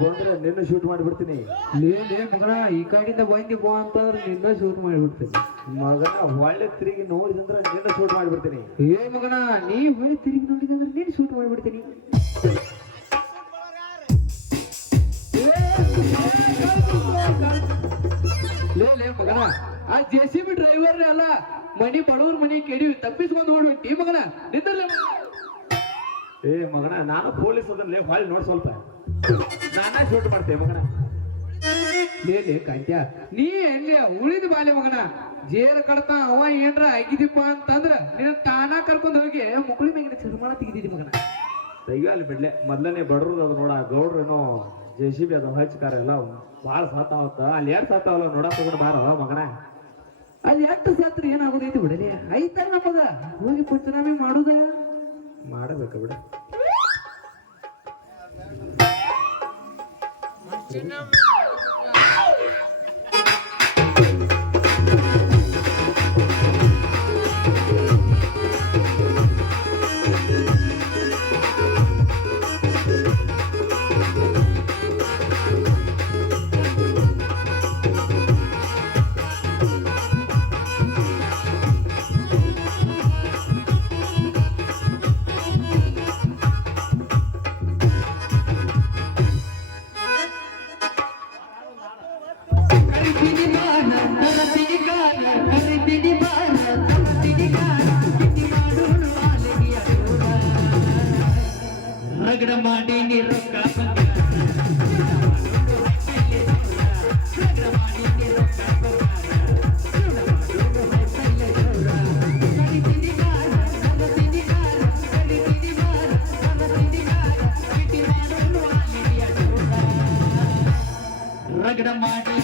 ಬಂದ್ರೆ ನಿನ್ನ ಶೂಟ್ ಮಾಡಿಬಿಡ್ತೀನಿ. ಲೇ ಮಗನ ಈ ಕಡೆಯಿಂದ ಬಂದಿ ಬೋ ಅಂತಂದ್ರೆ ನಿನ್ನ ಶೂಟ್ ಮಾಡಿಬಿಡ್ತೀನಿ. ಮಗನ ಒಳ್ಳೆ ತಿರುಗಿ ನೋಡಿದಂದ್ರೆ ನಿನ್ನ ಶೂಟ್ ಮಾಡಿಬಿಡ್ತೀನಿ. ಏ ಮಗನ ನೀ ಹೊಳೆ ತಿರುಗಿ ನೋಡಿದಂದ್ರೆ ನೀನು ಶೂಟ್ ಮಾಡಿಬಿಡ್ತೀನಿ. ಲೇ ಮಗನ ಆ JCB ಡ್ರೈವರ್ ಅಲ್ಲ ಮನಿ ಬಡವ್ರ ಮನಿ ಕೆಡಿ ತಪ್ಪಿಸ್ಕೊಂಡು ಓಡಿ ಮಗನ ನಿಂದರ್ಲೆ. ಏ ಮಗನ ನಾನು ಪೊಲೀಸ್ ಅದನ್ನೇ ಹೊಳ್ಳಿ ನೋಡ್ ಸ್ವಲ್ಪ ನಾನಾ ಶೂಟ್ ಮಾಡ್ತೇವೆ ಮಗನ. ಲೇ ಕಾಂತ್ಯ ನೀ ಹೆಂಗೆ ಉಳಿದ ಬಾಲೆ ಮಗನ ಜೇರ್ ಕಡ್ತ ಅವ ಏನ್ರ ಆಗಿದಿಪ್ಪ ಅಂತಂದ್ರ ನೀನ್ ತಾನ ಕರ್ಕೊಂಡ್ ಹೋಗಿ ಮುಕ್ಳಿ ಮ್ಯಾಗಿನ ಚರ್ಮಾಳ ತೆಗಿದಿದಿ ಮಗನ. ತೆಗಿಯೋ ಅಲ್ಲಿ ಬಿಡ್ಲೆ ಮೊದ್ಲನೇ ಬಡ್ರದು ಅದು ನೋಡ ಗೌಡ್ರು ಏನೋ JCB ಅದು ಹಚ್ಕಾರ ಎಲ್ಲ ಭಾಳ ಸಾತಾವತ್ತ ಅಲ್ಲಿ ಎರಡು ಸಾತಾವಲ್ಲ ನೋಡಕ್ ತಗೊಂಡು ಬಾರ ಮಗನ. ಅಲ್ಲಿ ಎಷ್ಟು ಸಾತ್ರ ಏನಾಗೋದೈತಿ ಬಿಡಲಿ ಐತ ನಮ್ಮದ ಹೋಗಿ ಪಂಚನಾಮೆ ಮಾಡುದ ಮಾಡಬೇಕ ಬಿಡ. ರಗಡ ಮಾಡಿ ರೊಕ್ಕ ರಗಡ ಮಾಡಿ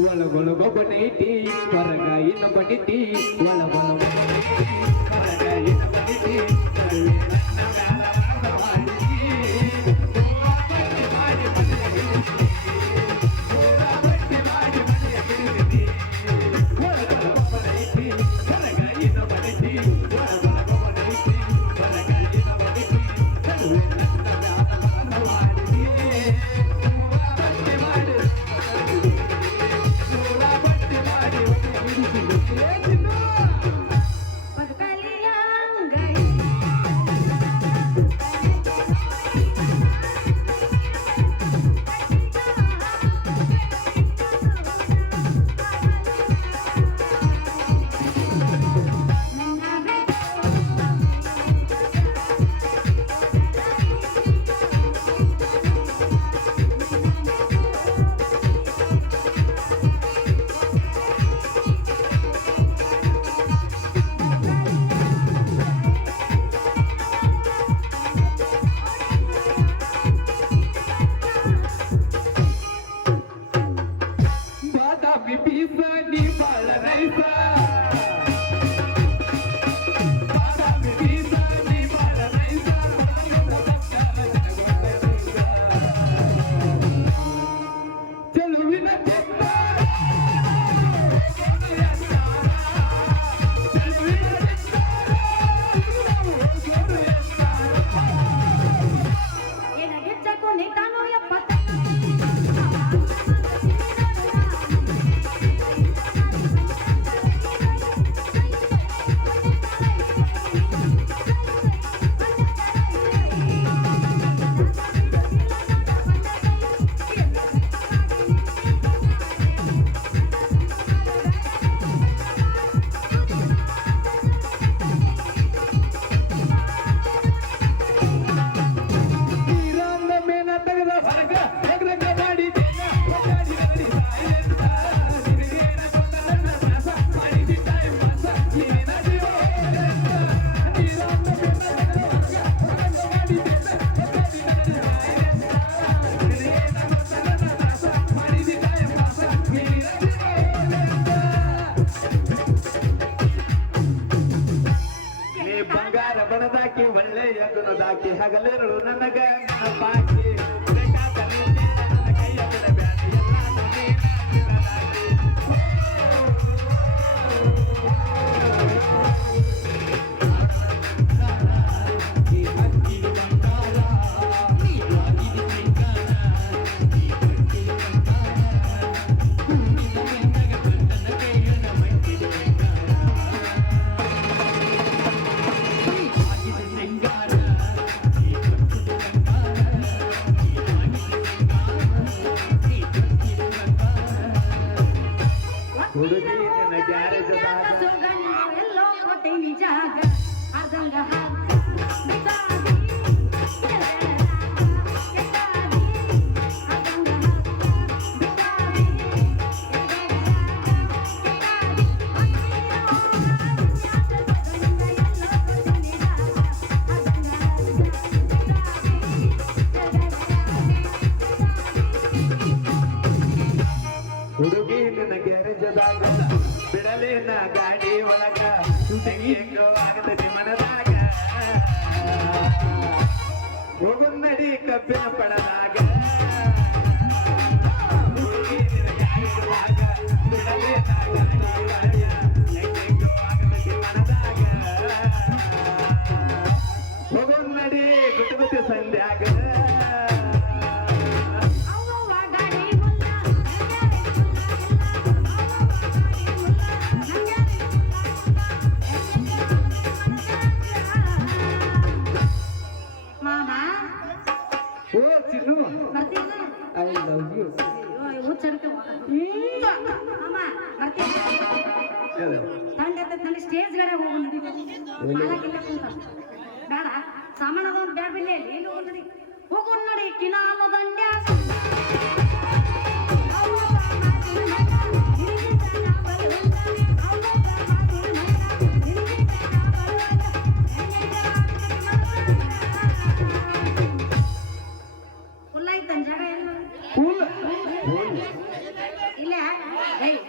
ಒಳಗೊಳಗೊಬ್ಬನೈತಿ ಹೊರಗ ಇನ್ನೊಬ್ಬನಿತಿ ಒಳಗೊಳಗ ಹಗಲಿರುಳು ನನಗ ನನ್ನ ಬಾಕಿ ಬೇಕಾದಲ್ಲಿ ನನ್ನ ಕೈಯ ಬಿಡಬ್ಯಾಡಿ ಎಲ್ಲಾನು ನೀನಾಗಿರಲಾಗಿ. ಹುಡುಗಿ ನಿನ್ನ ಗ್ಯಾರೇಜದಾಗ ಎಲ್ಲೋ ಕೊಟ್ಟೆ ಜಾಗ ಅದಂಗ ಹುಡುಗಿ ನಿನ್ನ ಗ್ಯಾರೇಜದಾಗ ಬಿಡಲೇನ ಗಾಡಿ ಒಳಗ ತೆಗಿಯಂಗೋ ಆಗದ ಮನದಾಗ ಹೋಗು ನಡಿ ಕಬ್ಬಿನ ಪಡದಾಗ ಹುಡುಗಿ ನಿನ್ನ ಗ್ಯಾರೇಜದಾಗ ಬಿಡಲೇನ ಗಾಡಿ ಒಳಗ ತೆಗಿಯಂಗೋ ಆಗದ ಮನದಾಗ ಹೋಗು ನಡಿ ಗುಟ್ಟು ಸಂಧ್ಯಾಗ ಓ ಚಿನ್ನು ಐ ಲವ್ ಯು. ಸ್ಟೇಜ್ ಗಡೆ ಹೋಗು ನಡಿ ಬೇಡ ಸಾಮಾನ ಒಂದು ಬೇಡ ಬಿಲ್ಲಿ ಎಲ್ಲಿ ಹೋಗು ನಡಿ ಹೋಗು ನೋಡಿ ಕಿನಾಲ ದಂಡ್ಯ ಫುಲ್ ಆಯ್ತು ಜಾಗ ಎಲ್ಲ ಫುಲ್ ಇಲ್ಲ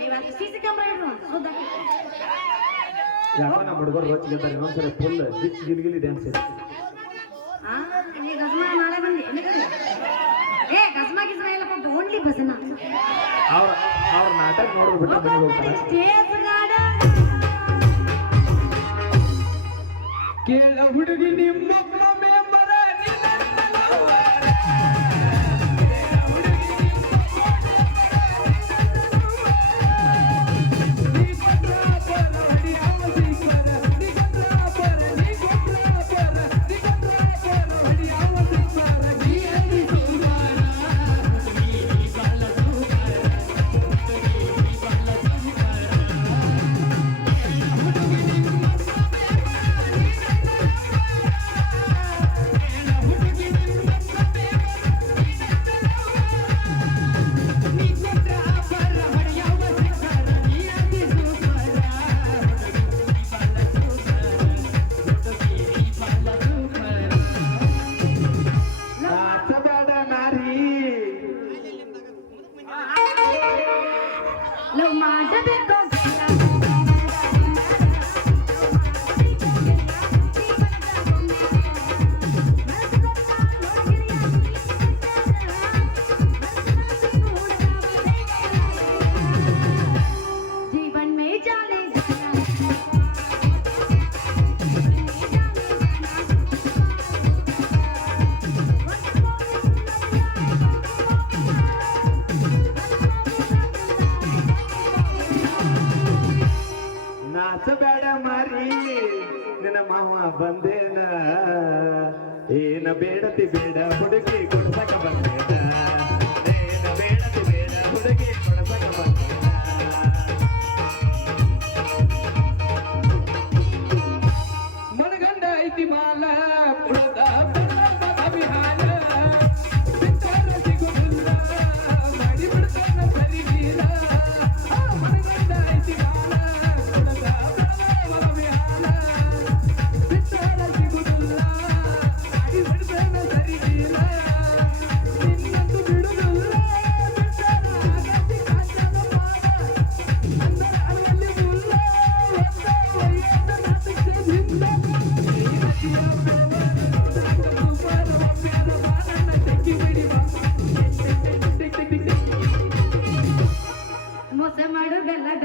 ಇವತ್ತು ಸಿಸಿ ಕ್ಯಾಮ್ರಾ ಇಡ್ರು ಸುದ್ದ ಯಾಕೋ ನಮ್ಮ ಹುಡುಗರು ರೋಚಿಗೆ ಇನ್ನೊಂದ್ಸರಿ ಫುಲ್ ಗಿಚ್ ಗಿಲಿಗಿಲಿ ಡ್ಯಾನ್ಸ್ ಇದೆ. ಈ ಗಜ್ಮಾ ನಾಳೆ ಬಂದಿ ಏ ಗಜ್ಮಾ ಗಿಜ್ಮಾ ಇಲ್ಲಪ್ಪ ಓನ್ಲಿ ಭಜನ ಅವ್ರ ನಾಟಕ ನೋಡೋದು ಬಿಟ್ಟು ಮನೆಗೆ ಹೋಗ್ತಾರೆ. ಸ್ಟೇಜ್ ಗಾರ್ಡ ಕೇಳ ಹುಡುಗಿ ನಿಮ್ಮಪ್ಪ ಮೆಂಬರ ನಾಚಬೇಡ ನಾರಿ ಲವ್ ಮಾಡಬೇಕು जीवन में जाने ನಾಚಬೇಡ ಮಾರಿ ನಿನ್ನ ಮಾವ ಬಂದೇನ ಏನ ಬೇಡತಿ ಬೇಡ ಹುಡುಗಿ ಕೊಡ್ಸಕ ಬಂದೇನ ಏನ ಬೇಡತಿ ಬೇಡ ಹುಡುಗಿ ಕೊಡ್ಸಕ ಬಂದೇನ ಮನಗಂಡ ಐತಿ ಮಾಲ ಪುರದ ಅಭಿಹಾನ ಸಿಗುದಿಲ್ಲ ಮಾಡಿ ಬಿಡ್ತಾನ ಸರಿ ನೀಲ ಮನಗಂಡ ಐತಿ ಮಾಲ ಪುರದ ಅಭಿಹಾನ ಸಿಗುದಿಲ್ಲ ಮಾಡಿ ಬಿಡ್ತಾನ ಸರಿ ನೀಲ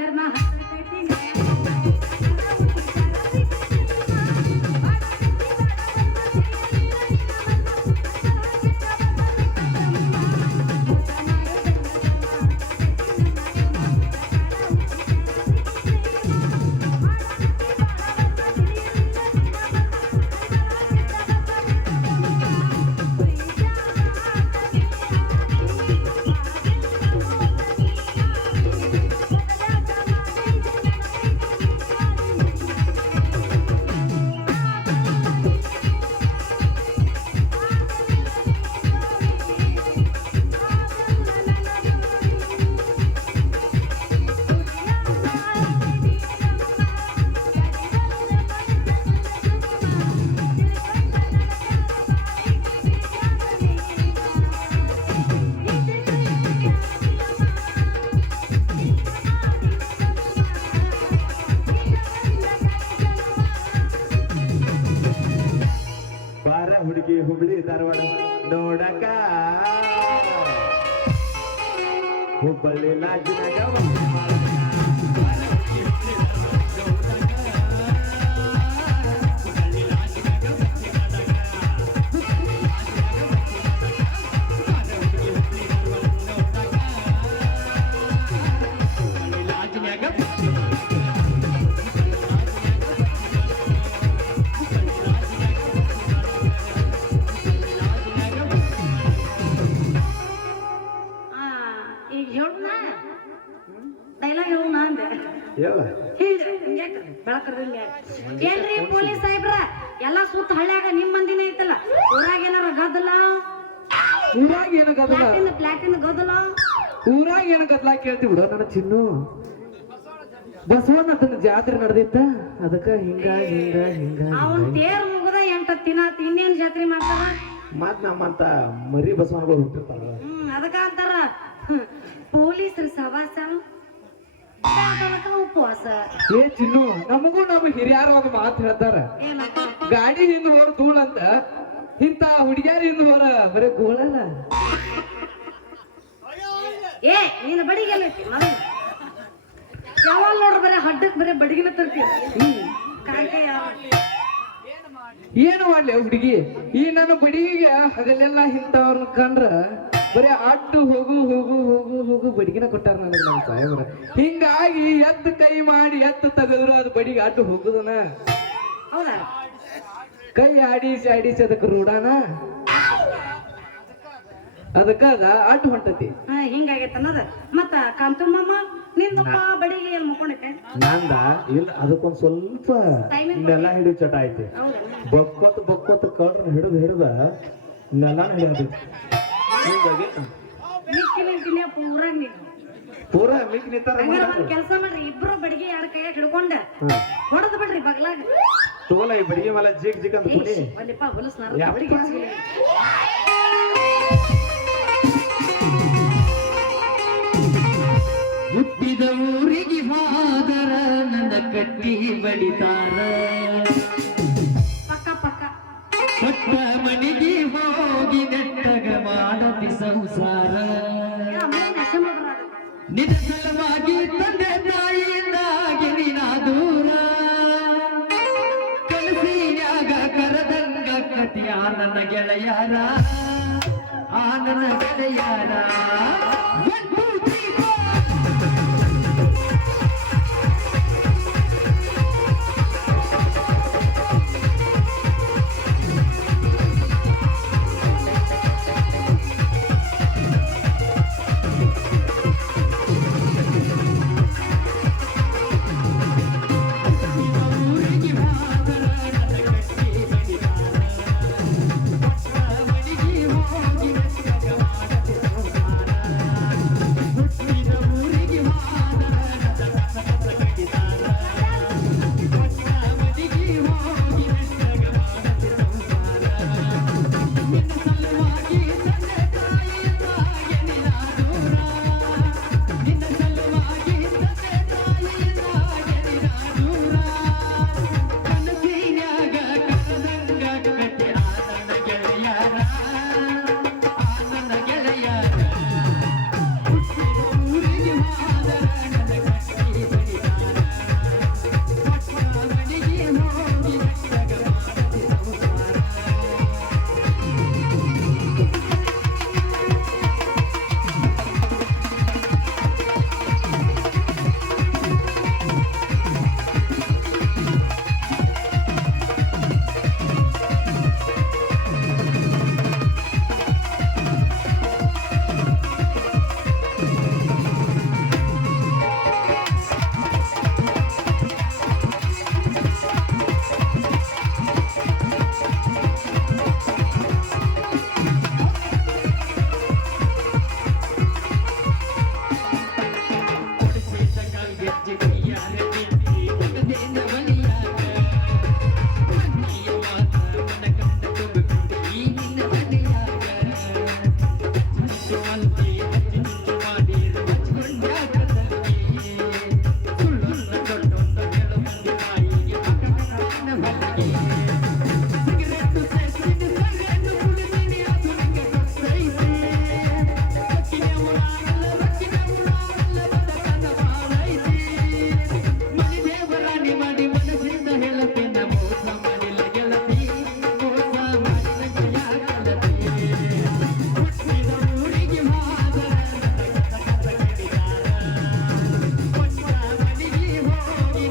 ಧರ್ಮ ಹತ್ತೈತಿ ಬಾರ ಹುಡುಗಿ ಹುಬ್ಳಿ ಧಾರವಾಡ ನೋಡಕ ಹುಬ್ಬಳ್ಳಿ ಲಾಜಿನಾಗ ಒಮ್ಮೆ ಮಾಡಕ. ಈಗ ಹೇಳುಣ ಡೈಲಾಗ್ ಹೇಳುಣ ಅಂದೆ ಹೇಳ ಬೆಳಕರ್ದಿಲ್ಲ ಏನ್ರಿ ಪೊಲೀಸ್ ಸಾಹೇಬ್ರ ಎಲ್ಲಾ ಸುತ್ತ ಹಳ್ಳ್ಯಾಗ ನಿಮ್ ಮಂದಿನೇ ಐತಲ್ಲ ಊರಾಗ ಏನಾರ ಗದ್ದಲ ಊರಾಗ ಏನು ಗದಲ ಪ್ಲಾಟಿನ ಗದ್ದಲ ಊರಾಗ ಏನು ಗದಲ ಕೇಳ್ತಿ ಬಿಡು ನನ್ನ ಚಿನ್ನು. ಬಸವಣ್ಣ ತನ್ನ ಜಾತ್ರೆ ನಡೆದಿತ್ತ ಅದಕ್ಕ ಹಿಂಗ ಹಿಂಗ ಹಿಂಗ ಅವನ್ ತೇರ್ ಮುಗದ 8 ದಿನ ಆತ್. ಇನ್ನೇನ್ ಜಾತ್ರೆ ಮಾಡ್ತಾರ ಮತ್ ನಮ್ಮಂತ ಮರಿ ಬಸವನಗಳು ಹುಟ್ಟಿರ್ತಾರ. ಅದಕ್ಕ ಅಂತಾರ ಪೊಲೀಸರ ಸವಾಸ ಬ್ಯಾಡಲಕ ಉಪವಾಸ. ಏ ಚಿನ್ನು, ನಮಗೂ ನಮ್ಮ ಹಿರಿಯರು ಒಂದು ಮಾತು ಹೇಳ್ತಾರ, ಏನಪ್ಪ ಗಾಡಿ ಹಿಂದ್ ಹೋರ ಧೂಳ್ ಅಂತ, ಇಂತ ಹುಡುಗ್ಯಾರ ಹಿಂದ್ ಹೋರ ಬರೀ ಗೋಳಲ್ಲ. ಏ ನೀನು ಬಡಿಗೆಲ್ಲ ಯಾವಾಗ ನೋಡ್ರ ಬರೀ ಹಡ್ಡಕ್ ಬರೀ ಬಡಿಗಿನ ತರ್ತೀವಿ. ಕಾಂಟೆ ಏನು ಮಾಡ್ಲಿ ಹುಡುಗಿ, ಈ ನನ್ನ ಬಡಿಗೆ ಹಗಲೆಲ್ಲ ಇಂಥವ್ರನ್ನ ಕಂಡ್ರ ಬರೀ ಅಡ್ಡು ಹೋಗು ಹೋಗು ಹೋಗು ಹೋಗು ಬಡಿಗಿನ ಕೊಟ್ಟಾರ ನನಗೆ ನಮ್ಮ ಸಾಹೇಬ್ರ. ಹಿಂಗಾಗಿ ಎತ್ತು ಕೈ ಮಾಡಿ ಎತ್ತು ತೆಗೆದ್ರು ಅದು ಬಡಿಗೆ ಅಡ್ಡು ಹೋಗುದನ, ಹೌದಾ? ಕೈ ಆಡಿಸಿ ಆಡಿಸಿ ಅದಕ್ಕೆ ರೂಢಾನ, ಅದಕ್ಕ ಅಡ್ಡು ಹೊಂಟತಿ. ಹಿಂಗಾಗೈತೆ ಅನ್ನೋದ. ಮತ್ತ ಕಾಂತಮ್ಮಮ್ಮ ನಿಂದಪ್ಪ ಬಡಿಗೆ ಏನ್ ಮುಕ್ಕೊಂಡೈತೆ? ನಂದ ಇಲ್ಲ, ಅದಕ್ಕೊಂದ್ ಸ್ವಲ್ಪ ನೆಲ ಹಿಡಿಯೋ ಚಟ ಐತಿ. ಹೌದಾ? ಬಕ್ಕೋತ್ ಬಕ್ಕೋತ್ ಕಳ್ರ ಹಿಡಿದ ನೆಲಾನ ಹಿಡಿಯತೈತಿ. ಹಿಂಗಾಗಿ ಮಿಕ್ಕಿನ ಪೂರ ನೀನು ಪೂರಾ ಮಿಕ್ ನಿಂತಾರ. ಹಂಗಾರ ಒಂದ್ ಕೆಲಸ ಮಾಡ್ರಿ, ಇಬ್ರು ಬಡಿಗೆ 2 ಕೈಯಾಗ ಹಿಡ್ಕೊಂಡ ಹೊಡೆದ್ ಬಿಡ್ರಿ ಬಗ್ಲಾಗ. ತೋಲ ಈ ಬಡಿಗೆ ಮೇಲೆ ಜಿಗ್ ಜಿಗ್ ಅಂತ ಕೊಡಿ. ಒಂದಿಪ್ಪ ಹೊಲಸ್ನಾರ ಯಪ್ಪ. ಬಡಿಗೆ ಹಚ್ಚಿಲ್ಲ. ಹುಟ್ಟಿದ ಊರಿಗೆ ಹೋದರ ನನ್ನ ಕಟ್ಟಿ ಬಡಿತಾರ, ಪಕ್ಕ ಪಕ್ಕ ಕೊಟ್ಟ ಮನೆಗೆ ಹೋಗಿ ನೆಟ್ಟಗ ಮಾಡತಿ ಸಂಸಾರ. ನಿನ್ನ ಸಲವಾಗಿ ತಂದೆ ತಾಯಿಯಿಂದಾಗಿ ನೀನ ದೂರ, ಕನಸಿನ್ಯಾಗ ಕರದಂಗ ಕತಿಯ ನನ್ನ ಗೆಳೆಯರ, ಆ ನನ್ನ ಗೆಳೆಯರ. ಹೆಜ್ಜೆ ಕೈಯಾಗ ಬಿಟ್ಟಿ ಒಗದೇನ ಬಲಿಯಾಗ ಮನೆಯ ಮಾತ ಮನಗಂಡ ತುಂಬಿಕೊಂಡು ಈ ನಿನ್ನ ಮನೆಯಾಗ ಹಚ್ಚು ಅಂತಿ ಹಚ್ಚು ಮಾಡಿರು ಹಚ್ಕೊಂಡಾಗದಲ್ಲಿ ಸುಳ್ಳೊಂದ ದೊಡ್ಡೊಂದ ಹೇಳೊಂದ ತಾಯಿಗೆ ಮಗನ ಹೊಲಿಗೆ ಸಿಗರೇಟು ಸೇರಿಸಿ ಸಗರೇಟು ಕುಡಿದಿನಿ ಅದು ನಿಂಗೆ ಗೊತ್ತೈತೆ ರೊಕ್ಕಿನ ಉಳಾಗಲ್ಲ ಬಡತನ ಬಾಳೈತಿ ಮನೆ ದೇವರಾಣಿ ಮಾಡಿ ಮನಸ್ಸಿಂದ ಹೇಳತೇನ ಮೋಸ ಮಾಡಿಲ್ಲ ಗೆಳತಿ ಮೋಸ ಮಾಡಿದ ಗೆಳತಿ ಹುಟ್ಟಿದ ಊರಿಗೆ ಮಾದರ ಕೊಟ್ಟ ಮನೆಗೆ ಹೋಗಿ ಜಗಮಾತ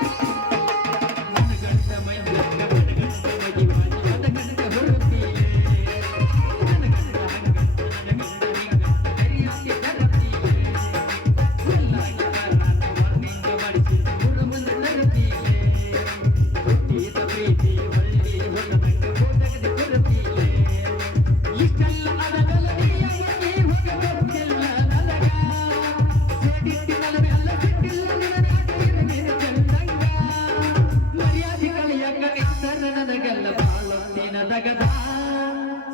ಸಂಸಾರ ಮನಗಂಡ ಮೈಲಕ್ಕ ಮನಗಂಡ ಮಗಿವಾಜಿ ಮನಗಂಡ ಹೊರತೀಯೇ ಮನಗಂಡ ಹಂಗಂತ ನನಗಂಡ ಹಿಂಗಂತ ಕರಿಯಾಕೆ ಕರತೀಯೇ ಎಲ್ಲಾಗಿ ಬರಾನ ವರ್ಣಿಂಗ ಮಾಡಿಸಿದ ಹುಡುಗನ ನರತೀಯೇ ಹುಟ್ಟಿದ ಪ್ರೀತಿ ಹೊಳ್ಳಿ ಹೊಲದಂಗ ಹೋದಗದೆ ಕೊರತೀಯೇ ಇಷ್ಟೆಲ್ಲ ಅಡಗಲ ನೀಯಾಗಿ ಹೋಗಬೇಕೆಲ್ಲ ನನಗ ಸೇಡಿಟ್ಟಿನಲ್ಲ ಎಲ್ಲ ಸಿಟ್ಟಿಲ್ಲ ನಿನ್ನ ನಾಟಿನ ಚಂದಂಗ ಮರ್ಯಾದೆ ಕಳಿಯಕ ನಿಂತರ ನನಗೆಲ್ಲ ಬಾಳೊಂದಿನ ದಗದ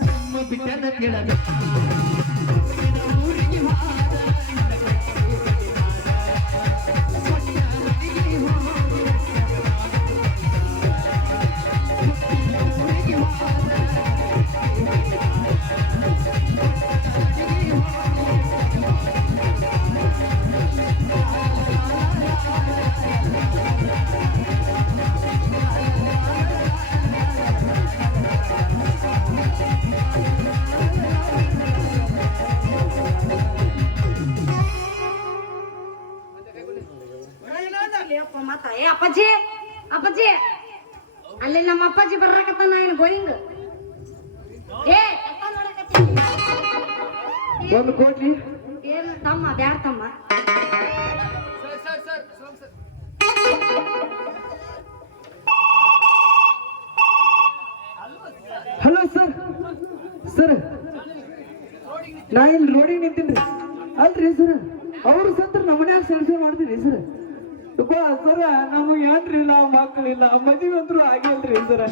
ಸುಮ್ಮ ಬಿಟ್ಟದ ತಿಳದ ಹುಟ್ಟಿದ ಊರಿಗೆ ಹಾದ ನಿನ್ನ ಕಟ್ಟಿಗೆ ಕಡಿದಾದ ಕೊಟ್ಟ ಮನೆಗೆ ಹೋಗಿ ಹುಟ್ಟಿದ ಊರಿಗೆ ಹಾದ ಅಪ್ಪ ಮತ್ತ ಏ ಅಪ್ಪಾಜಿ ಅಪ್ಪಾಜಿ ಅಲ್ಲಿ ನಮ್ಮ ಅಪ್ಪಾಜಿ ಬರ್ರಾಕತ್ತಾನ ಏನು ಗೋಯಿಂಗ್ ಏ ಅಪ್ಪ ನೋಡಕತ್ತೀನಿ ಒಂದು ಕೋಟಿ ಏನ್ ತಮ್ಮ ಬ್ಯಾಡ ತಮ್ಮ ಹಲೋ ಸರ್ ಸರ್ ನಾ ಇಲ್ಲಿ ರೋಡಿಗೆ ನಿಂತೀನಿ ಅಲ್ರಿ ಸರ್ ಅವ್ರು ಸತ್ರ ನಮ್ಮ ಮನ್ಯಾಗ ಸೆಲ್ಫಿ ಮಾಡ್ತೀನಿ ಸರ್ ಸರ ನಮಗೆ ಏನ್ರಿಲ್ಲ ಮಕ್ಕಳಿಲ್ಲ ಮದುವೆ ಅಂತೂ ಆಗಿಲ್ರಿ ಸರ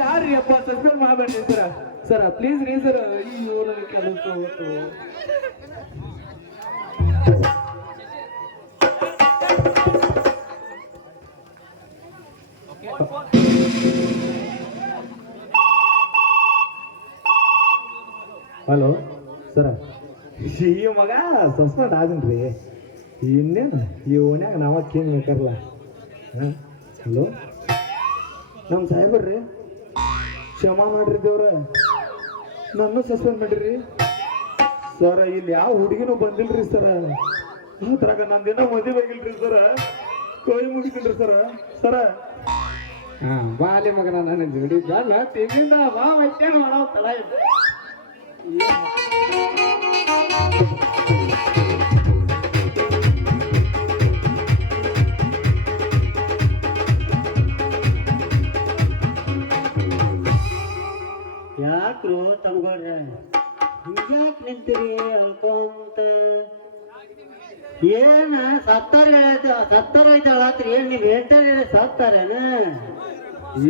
ಯಾರ್ರಿ ಅಪ್ಪ ಸಸ್ಪೆಂಡ್ ಮಾಡ್ಬೇಡ್ರಿ ಸರ ಸರ ಪ್ಲೀಸ್ ರೀ ಸರ್ ಅಯ್ಯೋ ನನಗೆ ಕೆಲಸ ಹೋಯ್ತು ಹಲೋ ಸರ ಈ ಮಗ ಸಸ್ಪೆಂಡ್ ಆಗನ್ರಿ ಇನ್ನೇನು ಈ ಓನ್ಯಾಗ ನಾವ ಕೇನ್ ಬೇಕಲ್ಲ ಹಾಂ ಹಲೋ ನಮ್ಮ ಸಾಹೇಬರ್ರಿ ಕ್ಷಮಾ ಮಾಡ್ರಿ ದೇವ್ರ ನನ್ನ ಸಸ್ಪೆಂಡ್ ಮಾಡಿರಿ ಸರ ಇಲ್ಲಿ ಯಾವ ಹುಡುಗಿನೂ ಬಂದಿಲ್ರಿ ಸರ ಅದ್ರಾಗ ನಂದಿನ ಮದುವೆ ಆಗಿಲ್ರಿ ಸರ ಕೈ ಮುಗಿತೀನ್ರಿ ಸರ ಸರ ಹಾ ಬಾಲಿ ಮಗನ ನನ್ನ ಜೋಡಿ ಬಲ್ಲ ತಿಂದಿಂದ ಬಾ ಮತ್ತೇನು ಮಾಡೋ ತಡ ಇದೆ ಯಾಕ್ರು ತಮ್ಗೊಳ್ರೆ ಹಿಂಗ್ಯಾಕ್ ನಿಂತೀರಿ ಅಳ್ಕೊಂತ ಏನ ಸತ್ತಾರ ಐತಳಾತ್ರಿ ಏನ್ ನೀವ್ ಹೇಳ್ತಾರೆ ಸತ್ತಾರೇನ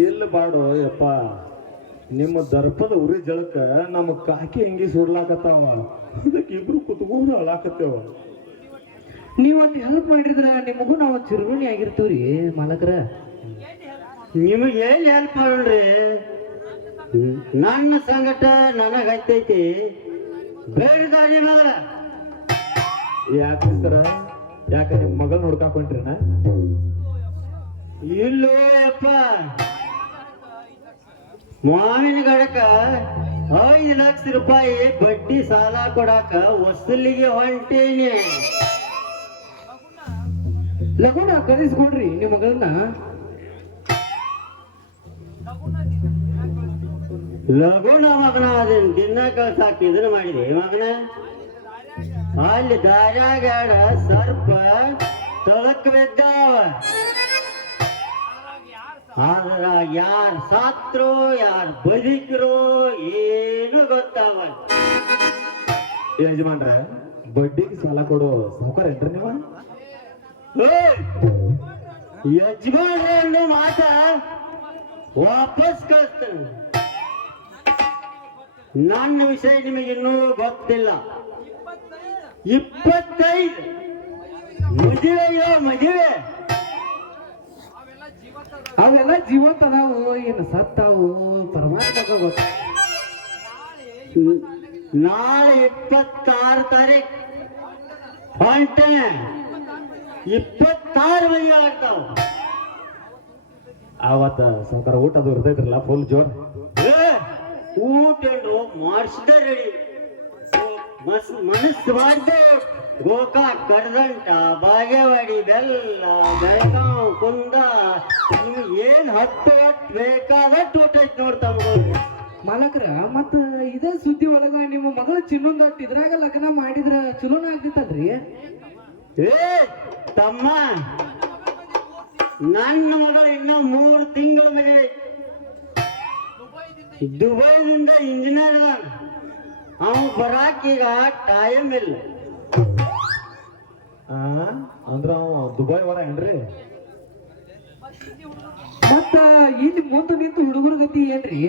ಇಲ್ಲ ಬಾಡು ಯಪ್ಪ ನಿಮ್ಮ ದರ್ಪದ ಉರಿ ಜಳಕ ನಮ್ಮ ಕಾಕಿ ಹೆಂಗಿ ಸುಡ್ಲಾಕತ್ತಾವ ಅದಕ್ಕೆ ಇಬ್ರು ಕುತ್ಕೊಂಡು ಅಳಾಕತ್ತೇವ ನೀವೊಂದು ಹೆಲ್ಪ್ ಮಾಡಿದ್ರ ನಿಮಗೂ ನಾವು ಚಿರುಗುಣಿ ಆಗಿರ್ತೀವ್ರಿ ಮಾಲಕರ ನಿಮಗೆ ಏನ್ ಹೆಲ್ಪ್ ಮಾಡ್ರಿ ನನ್ನ ಸಂಗಟ ನನಗೈತೈತಿ ಬೇಡದಾರಿ ಮಗಳ ಯಾಕೆ ಸರ ಯಾಕೆ ನಿಮ್ಮ ಮಗಳ ನೋಡ್ಕಾಕೊಂಡ್ರಿನ ಇಲ್ಲೋ ಅಪ್ಪ ಮಾವಿನ ಗಡಕ 5 ಲಕ್ಷ ರೂಪಾಯಿ ಬಡ್ಡಿ ಸಾಲ ಕೊಡಾಕ ವಸೂಲಿಗೆ ಹೊಂಟೀನಿ ಲಗುನ ಕಳಿಸ್ಕೊಡ್ರಿ ನಿಮ್ಮ ಮಗಳನ್ನ. ಲಗುಣ ಮಗನ ಅದನ್ನ ದಿನ ಕಳ್ಸಾಕ ಇದನ್ನ ಮಾಡಿದೆ ಮಗನ. ಅಲ್ಲಿ ದಾರ್ಯಾಗಾಡ ಸರ್ಪ ತೊಳಕ್ ಬಿದ್ದಾವ. ಆದ್ರ ಯಾರ್ ಸಾತ್ರು ಯಾರ್ ಬದುಕರು ಏನು ಗೊತ್ತಾವ. ಯಜಮಾನ್ರ ಬಡ್ಡಿಗೆ ಸಾಲ ಕೊಡೋ ಸಾವುಕಾರ ಏನ್ರಿ ನೀವು? ಯಜಮಾನ್ರ ಮಾತ ವಾಪಸ್ ಕಳಿಸ್ತೇನೆ. ನನ್ನ ವಿಷಯ ನಿಮಗಿನ್ನೂ ಗೊತ್ತಿಲ್ಲ. 25 ಮದುವೆಯೋ ಮದುವೆ. ಅವೆಲ್ಲ ಜೀವಂತ ಅದಾವು ಏನು ಸತ್ತಾವು ಪರಮಾತ್ಮಗ ಗೊತ್ತ. ನಾಳೆ 26 ತಾರೀಕು ಹೊಂಟೇನೆ. 26 ಮದುವೆ ಆಗ್ತಾವ. ಅವತ್ತ ಸಾವುಕಾರ ಊಟ ಅದು ಇರ್ತೈತ್ರಲ್ಲ ಫುಲ್ ಜೋರ್. ಊಟ ಮಾಡಿಸಿದ ರೆಡಿ. ಮನಸ್ಸು ಮಾಡಿದೆ ಗೋಕಾಕ್, ಕಡದಂಟ, ಬಾಗೇವಾಡಿ, ಬೆಲ್ಲ, ಬೆಳಗಾವ್, ಕುಂದ, ನಿಮ್ಗೆ ಏನ್ 10 ಬೇಕಾದಷ್ಟು ಊಟ ಐತಿ ನೋಡ್ತಾವ. ಮಾಲಕ್ರ ಮತ್ತ ಇದೇ ಸುದ್ದಿ ಒಳಗ ನಿಮ್ಮ ಮಗಳ ಚಿನ್ನೊಂದಟ್ಟು ಇದ್ರಾಗ ಲಗ್ನ ಮಾಡಿದ್ರ ಚಲೋನ ಆಗ್ತಿತ್ತಲ್ರಿ? ಏ ತಮ್ಮ, ನನ್ನ ಮಗಳು ಇನ್ನ 3 ತಿಂಗಳ ಮದುವೆ. ದುಬೈದಿಂದ ಇಂಜಿನಿಯರ್ ಅದಾನ. ಅವ ಬರಾಕೀಗ ಟೈಮ್ ಇಲ್ಲ. ಅಂದ್ರ ಅವ ದುಬೈ ವರ ಏನ್ರಿ? ಮತ್ತ ಇಲ್ಲಿ ಮುಂದೆ ನಿಂತು ಹುಡುಗರ ಗತಿ ಏನ್ರಿ?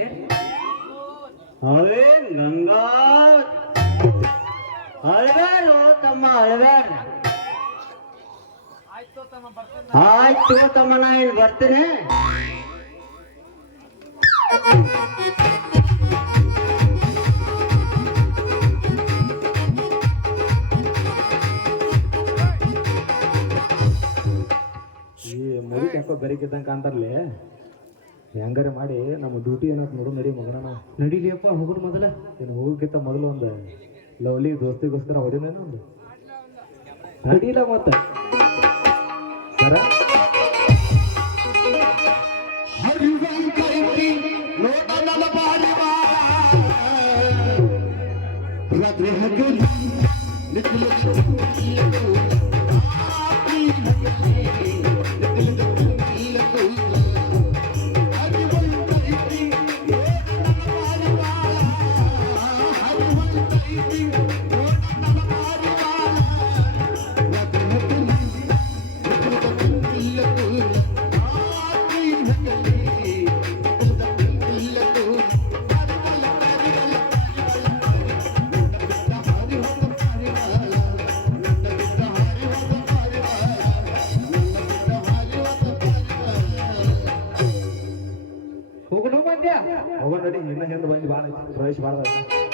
ಅವೇ ಗಂಗಾ ಅಳಬ್ಯಾರು ತಮ್ಮ, ಅಳಬ್ಯಾರ. ಆಯ್ತು ತಮ್ಮ, ನಾ ಇಲ್ಲಿ ಬರ್ತೇನೆ. ಈ ಮುದುಕ್ ಯಾಕೋ ಬೆರಿಕಿದ್ದಂಗೆ ಕಾಣ್ತಾರ್ಲಿ. ಹೆಂಗಾರೆ ಮಾಡಿ ನಮ್ಮ ಡ್ಯೂಟಿ ಏನಂತ ನೋಡು ನಡಿ ಮಗನ. ನಡಿಲಿಯಪ್ಪ ಹೋಗುದು ಮೊದಲ. ಇನ್ನು ಹೋಗಕ್ಕಿಂತ ಮೊದಲು ಒಂದು ಲವ್ಲಿ ದೋಸ್ತಿಗೋಸ್ಕರ ಹೊಡಿನೇನೋ ಒಂದು ನಡಿಲ್ಲ ಮತ್ತ ಸರ. ಹೋಗೋಣ ಮಂದ್ಯ. ಹೋಗೋಣ ನಡಿ, ಇನ್ನ ಹಿಂದೆ ಬಂದು ಭಾಳ ಪ್ರವೇಶ ಮಾಡ್ದ.